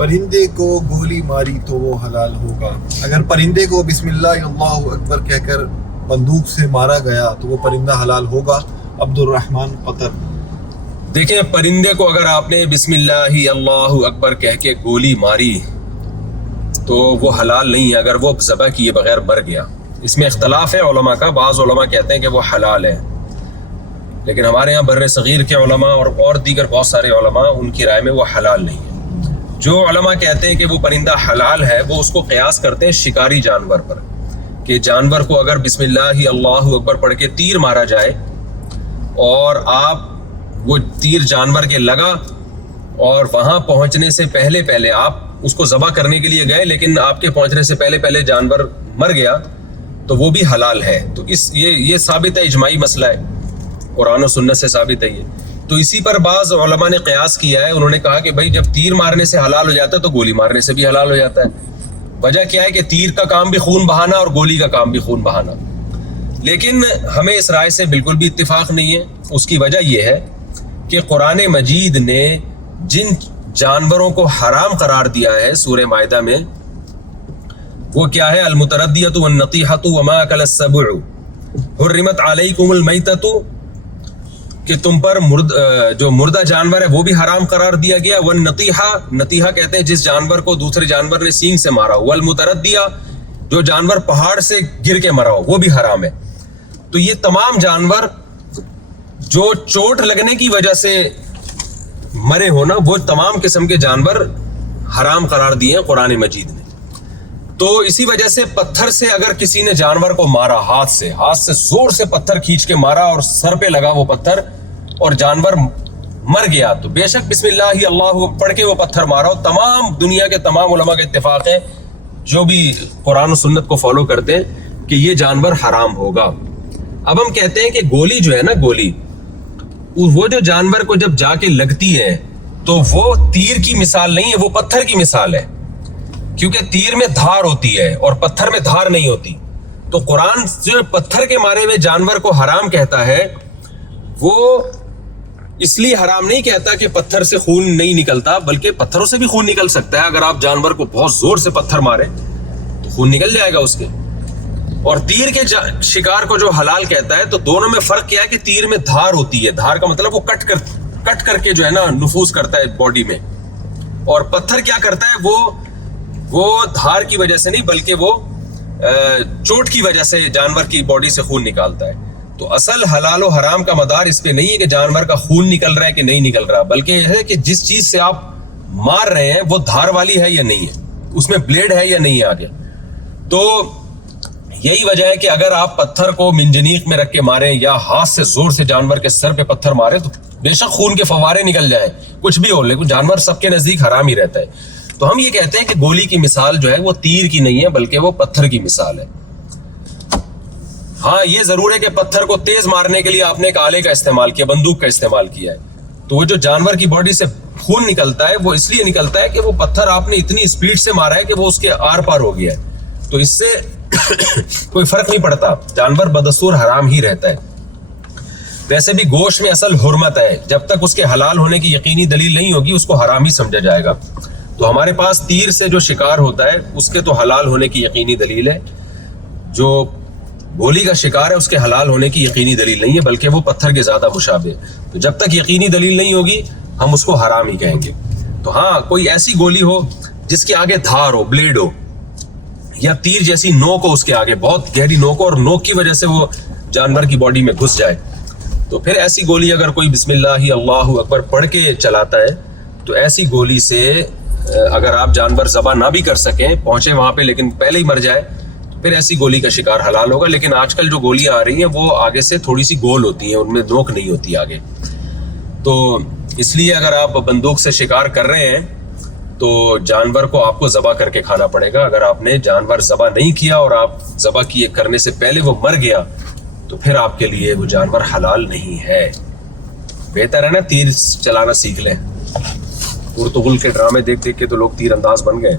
پرندے کو گولی ماری تو وہ حلال ہوگا. اگر پرندے کو بسم اللہ اللہ اکبر کہہ کر بندوق سے مارا گیا تو وہ پرندہ حلال ہوگا. عبد الرحمن قطر. دیکھیں پرندے کو اگر آپ نے بسم اللہ اللہ اکبر کہہ کے گولی ماری تو وہ حلال نہیں ہے اگر وہ ذبح کیے بغیر مر گیا. اس میں اختلاف ہے علماء کا. بعض علماء کہتے ہیں کہ وہ حلال ہے، لیکن ہمارے یہاں بر صغیر کے علماء اور دیگر بہت سارے علماء ان کی رائے میں وہ حلال نہیں ہے. جو علماء کہتے ہیں کہ وہ پرندہ حلال ہے وہ اس کو قیاس کرتے ہیں شکاری جانور پر، کہ جانور کو اگر بسم اللہ اللہ اکبر پڑھ کے تیر مارا جائے اور آپ وہ تیر جانور کے لگا اور وہاں پہنچنے سے پہلے آپ اس کو ذبح کرنے کے لیے گئے لیکن آپ کے پہنچنے سے پہلے جانور مر گیا تو وہ بھی حلال ہے. تو یہ ثابت ہے، اجماعی مسئلہ ہے، قرآن و سنت سے ثابت ہے یہ. تو اسی پر بعض علماء نے قیاس کیا ہے. انہوں نے کہا کہ بھائی جب تیر مارنے سے حلال ہو جاتا ہے تو گولی مارنے سے بھی حلال ہو جاتا ہے. وجہ کیا ہے کہ تیر کا کام بھی خون بہانا اور گولی کا کام بھی خون بہانا. لیکن ہمیں اس رائے سے بالکل بھی اتفاق نہیں ہے. اس کی وجہ یہ ہے کہ قرآن مجید نے جن جانوروں کو حرام قرار دیا ہے سورہ مائدہ میں وہ کیا ہے؟ المتردیۃ والنطیحۃ وما اکل السبع حرمت علیکم المیتۃ، کہ تم پر جو مردہ جانور ہے وہ بھی حرام قرار دیا گیا. والنطیحہ، نطیحہ کہتے ہیں جس جانور کو دوسرے جانور نے سینگ سے مارا ہو. والمتردیہ، جو جانور پہاڑ سے گر کے مرا ہو وہ بھی حرام ہے. تو یہ تمام جانور جو چوٹ لگنے کی وجہ سے مرے ہونا وہ تمام قسم کے جانور حرام قرار دیے ہیں قرآن مجید نے. تو اسی وجہ سے پتھر سے اگر کسی نے جانور کو مارا ہاتھ سے زور سے پتھر کھینچ کے مارا اور سر پہ لگا وہ پتھر اور جانور مر گیا تو بے شک بسم اللہ اللہ پڑھ کے وہ پتھر مارا ہو. تمام دنیا کے تمام علماء کا اتفاق ہے جو بھی قرآن و سنت کو فالو کرتے ہیں کہ یہ جانور حرام ہوگا. اب ہم کہتے ہیں کہ گولی جو ہے نا، گولی وہ جو جانور کو جب جا کے لگتی ہے تو وہ تیر کی مثال نہیں ہے، وہ پتھر کی مثال ہے، کیونکہ تیر میں دھار ہوتی ہے اور پتھر میں دھار نہیں ہوتی. تو قرآن جو پتھر کے مارے ہوئے جانور کو حرام کہتا ہے وہ اس لیے حرام نہیں کہتا کہ پتھر سے خون نہیں نکلتا، بلکہ پتھروں سے بھی خون نکل سکتا ہے. اگر آپ جانور کو بہت زور سے پتھر مارے تو خون نکل جائے گا اس کے. اور تیر کے شکار کو جو حلال کہتا ہے تو دونوں میں فرق کیا ہے کہ تیر میں دھار ہوتی ہے. دھار کا مطلب وہ کٹ کر کے جو ہے نا نفوذ کرتا ہے باڈی میں، اور پتھر کیا کرتا ہے وہ دھار کی وجہ سے نہیں بلکہ وہ چوٹ کی وجہ سے جانور کی باڈی سے خون نکالتا ہے. تو اصل حلال و حرام کا مدار اس پہ نہیں ہے کہ جانور کا خون نکل رہا ہے کہ نہیں نکل رہا، بلکہ یہ ہے کہ جس چیز سے آپ مار رہے ہیں وہ دھار والی ہے یا نہیں ہے، اس میں بلیڈ ہے یا نہیں ہے آگے. تو یہی وجہ ہے کہ اگر آپ پتھر کو منجنیق میں رکھ کے ماریں یا ہاتھ سے زور سے جانور کے سر پہ پتھر مارے تو بے شک خون کے فوارے نکل جائیں، کچھ بھی ہو، لیکن جانور سب کے نزدیک حرام ہی رہتا ہے. تو ہم یہ کہتے ہیں کہ گولی کی مثال جو ہے وہ تیر کی نہیں ہے بلکہ وہ پتھر کی مثال ہے. ہاں یہ ضرور ہے کہ پتھر کو تیز مارنے کے لیے آپ نے ایک آلے کا استعمال کیا، بندوق کا استعمال کیا ہے، تو وہ جو جانور کی باڈی سے خون نکلتا ہے وہ اس لیے نکلتا ہے کہ وہ پتھر آپ نے اتنی اسپیڈ سے مارا ہے کہ وہ اس کے آر پار ہو گیا ہے. تو اس سے کوئی فرق نہیں پڑتا، جانور بدستور حرام ہی رہتا ہے. ویسے بھی گوشت میں اصل حرمت ہے، جب تک اس کے حلال ہونے کی یقینی دلیل نہیں ہوگی اس کو حرام ہی سمجھا جائے گا. تو ہمارے پاس تیر سے جو شکار ہوتا ہے اس کے تو حلال ہونے کی یقینی دلیل ہے، جو گولی کا شکار ہے اس کے حلال ہونے کی یقینی دلیل نہیں ہے بلکہ وہ پتھر کے زیادہ مشابہ. تو جب تک یقینی دلیل نہیں ہوگی ہم اس کو حرام ہی کہیں گے. تو ہاں کوئی ایسی گولی ہو جس کے آگے دھار ہو، بلیڈ ہو، یا تیر جیسی نوک ہو، اس کے آگے بہت گہری نوک ہو اور نوک کی وجہ سے وہ جانور کی باڈی میں گھس جائے، تو پھر ایسی گولی اگر کوئی بسم اللہ اللہ اکبر پڑھ کے چلاتا ہے تو ایسی گولی سے اگر آپ جانور ذبح نہ بھی کر سکیں، پہنچے وہاں پہ لیکن پہلے ہی مر جائے، تو پھر ایسی گولی کا شکار حلال ہوگا. لیکن آج کل جو گولیاں آ رہی ہیں وہ آگے سے تھوڑی سی گول ہوتی ہیں، ان میں نوک نہیں ہوتی آگے. تو اس لیے اگر آپ بندوق سے شکار کر رہے ہیں تو جانور کو آپ کو ذبح کر کے کھانا پڑے گا. اگر آپ نے جانور ذبح نہیں کیا اور آپ ذبح کیے کرنے سے پہلے وہ مر گیا تو پھر آپ کے لیے وہ جانور حلال نہیں ہے. بہتر ہے نا تیر چلانا سیکھ لیں. پرتغال کے ڈرامے دیکھ کے تو لوگ تیر انداز بن گئے.